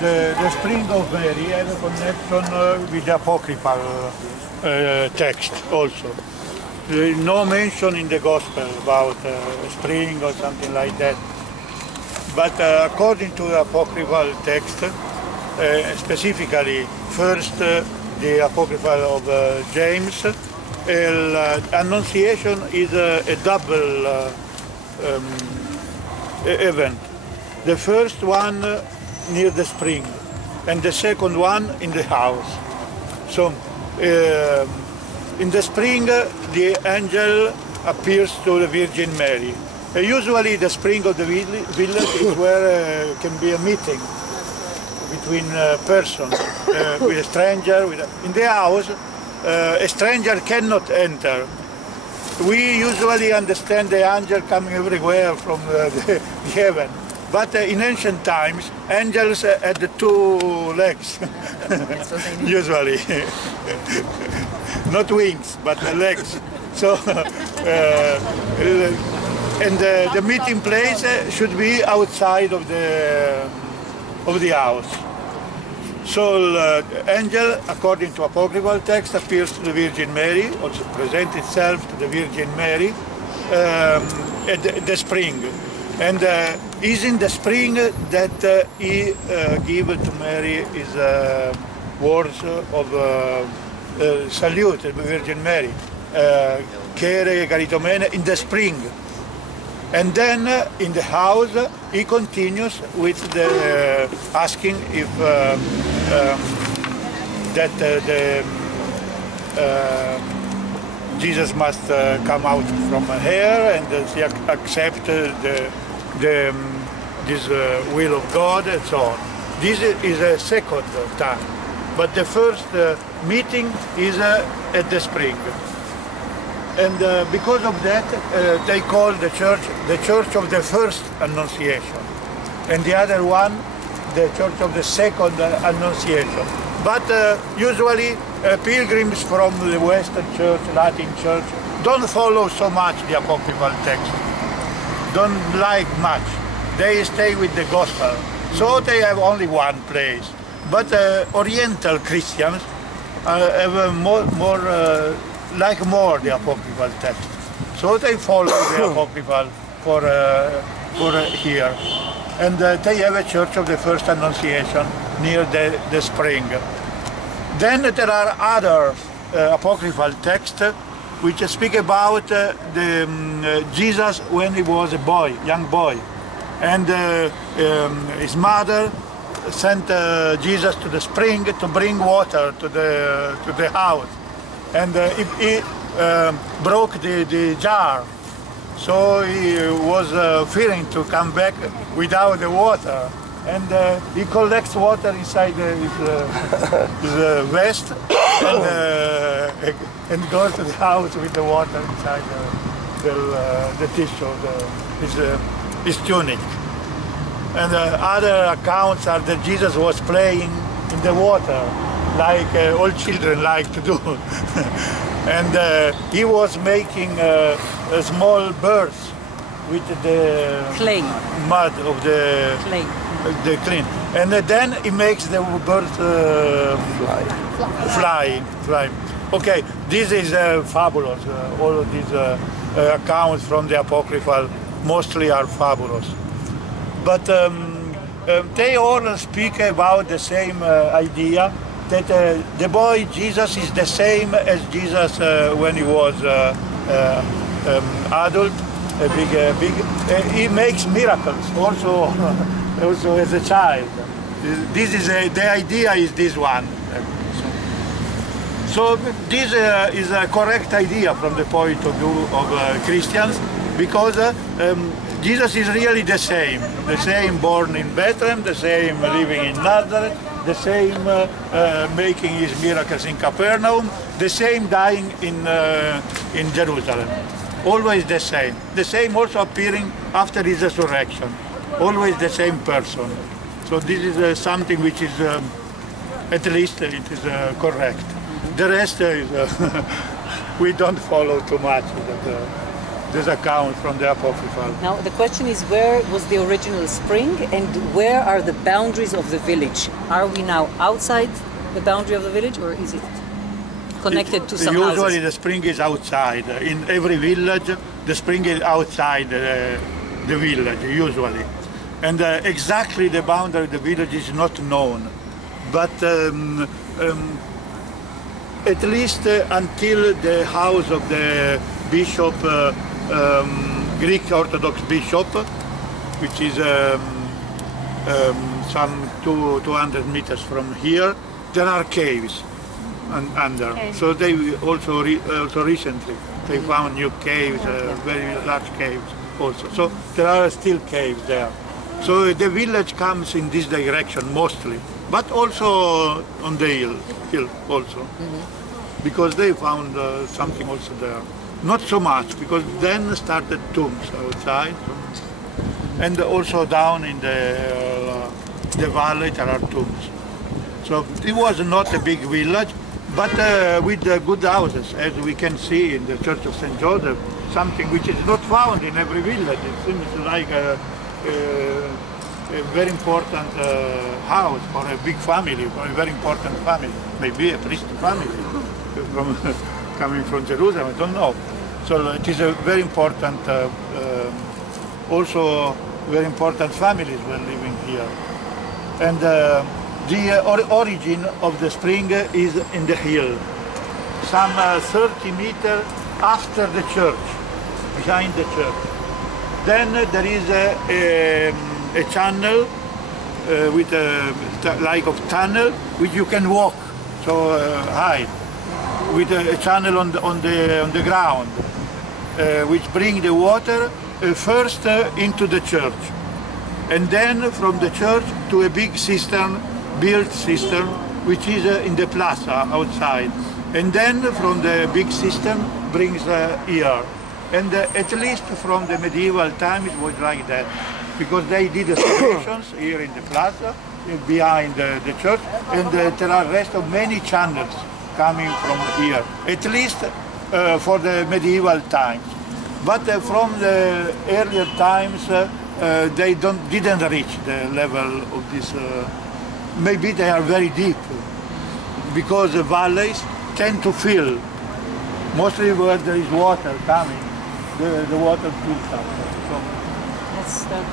the Spring of Mary has a connection with the apocryphal text also. There is no mention in the Gospel about spring or something like that. But according to the apocryphal text, specifically first the apocryphal of James, Annunciation is a double event. The first one near the spring, and the second one in the house. So, in the spring, the angel appears to the Virgin Mary. Usually, the spring of the village is where can be a meeting between persons, with a stranger. In the house, a stranger cannot enter. We usually understand the angel coming everywhere from the heaven. But in ancient times, angels had 2 legs, usually. Not wings, but legs. So, and the meeting place should be outside of the house. So, angel, according to apocryphal text, appears to the Virgin Mary, or presents itself to the Virgin Mary at the spring. And is in the spring that he gave to Mary his words of salute to the Virgin Mary, Chere Caritomene, in the spring. And then in the house he continues with the asking if Jesus must come out from her, and she accept this will of God and so on. This is a second time, but the first meeting is at the spring. And because of that, they call the church of the first Annunciation, and the other one, the church of the second Annunciation. But usually pilgrims from the Western Church, Latin Church, don't follow so much the apocryphal text, don't like much. They stay with the Gospel, so they have only one place. But Oriental Christians have like more the apocryphal text, so they follow the apocryphal for here. And they have a church of the first Annunciation near the spring. Then there are other apocryphal texts which speak about Jesus when he was a boy, young boy, and his mother sent Jesus to the spring to bring water to the house, and he broke the jar. So he was fearing to come back without the water, and he collects water inside his vest and goes to the house with the water inside the tissue, his tunic. And other accounts are that Jesus was playing in the water, like all children like to do. And he was making small birds with the clay, mud of the clay. And then he makes the birds fly. Okay, this is fabulous. All of these accounts from the Apocryphal mostly are fabulous. But they all speak about the same idea, that the boy Jesus is the same as Jesus when he was adult, big. He makes miracles also, also as a child. This is the idea is this one. So this is a correct idea from the point of view of Christians, because Jesus is really the same born in Bethlehem, the same living in Nazareth, the same making his miracles in Capernaum, the same dying in Jerusalem. Always the same also appearing after his resurrection, always the same person. So this is something which is, at least it is correct. The rest is, we don't follow too much. this account from the Apocryphal. Now the question is, where was the original spring and where are the boundaries of the village? Are we now outside the boundary of the village or is it connected to some Usually houses? the spring is outside. In every village, the spring is outside the village, usually. And exactly the boundary of the village is not known. But at least until the house of the bishop, Greek Orthodox bishop, which is some 200 meters from here, there are caves under. Okay. So they also, also recently, they found new caves, very large caves also. So there are still caves there. So the village comes in this direction mostly, but also on the hill also, because they found something also there. Not so much, because then started tombs outside, and also down in the valley there are tombs. So it was not a big village, but with good houses, as we can see in the Church of St. Joseph, something which is not found in every village. It seems like a very important house for a big family, for a very important family, maybe a priest family from, coming from Jerusalem, I don't know. So it is a very important, also very important families were living here. And the origin of the spring is in the hill, some 30 meters after the church, behind the church. Then there is a channel with a like of tunnel which you can walk so high, with a channel on the ground, which bring the water first into the church, and then from the church to a big cistern, built cistern, which is in the plaza outside, and then from the big cistern brings here. And at least from the medieval time it was like that, because they did excavations here in the plaza, behind the church, and there are rest of many channels coming from here, at least for the medieval times. But from the earlier times, they didn't reach the level of this. Maybe they are very deep, because the valleys tend to fill, mostly where there is water coming. The water fills up. So. That's that.